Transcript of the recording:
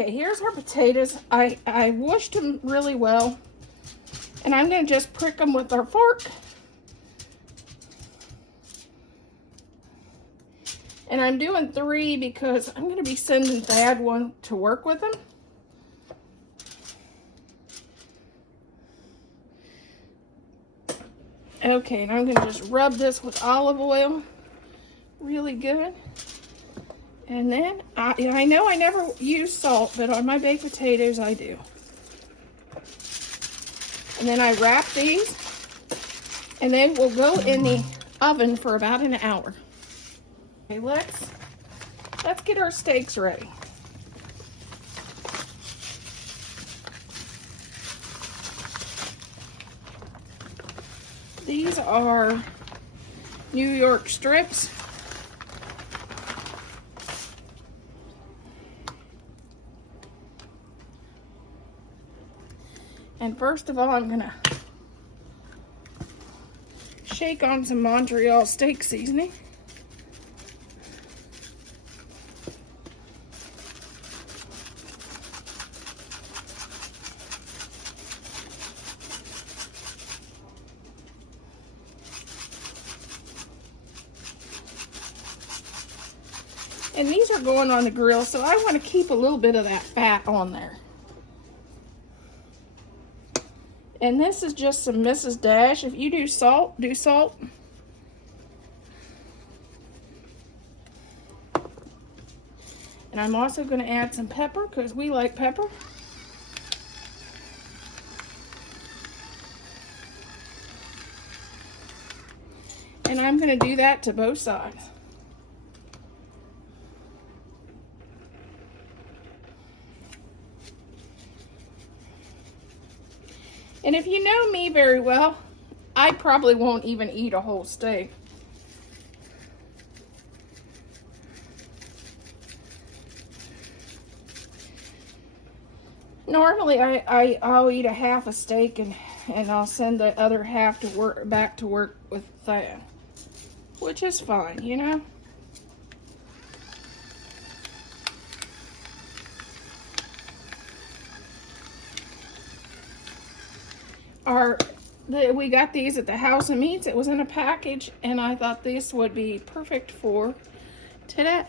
Okay, here's our potatoes. I washed them really well, and I'm going to just prick them with our fork. And I'm doing 3 because I'm going to be sending Thad one to work with him. Okay, and I'm going to just rub this with olive oil really good. And then, I know I never use salt, but on my baked potatoes I do. And then I wrap these, and they will go in the oven for about an hour. Okay, let's get our steaks ready. These are New York strips. And first of all, I'm gonna shake on some Montreal steak seasoning. And these are going on the grill, so I want to keep a little bit of that fat on there. And this is just some Mrs. Dash. If you do salt, do salt. And I'm also going to add some pepper because we like pepper. And I'm going to do that to both sides. And if you know me very well, I probably won't even eat a whole steak. Normally, I'll eat a half a steak and I'll send the other half to back to work with Thad, which is fine, you know. We got these at the House of Meats. It was in a package, and I thought this would be perfect for today.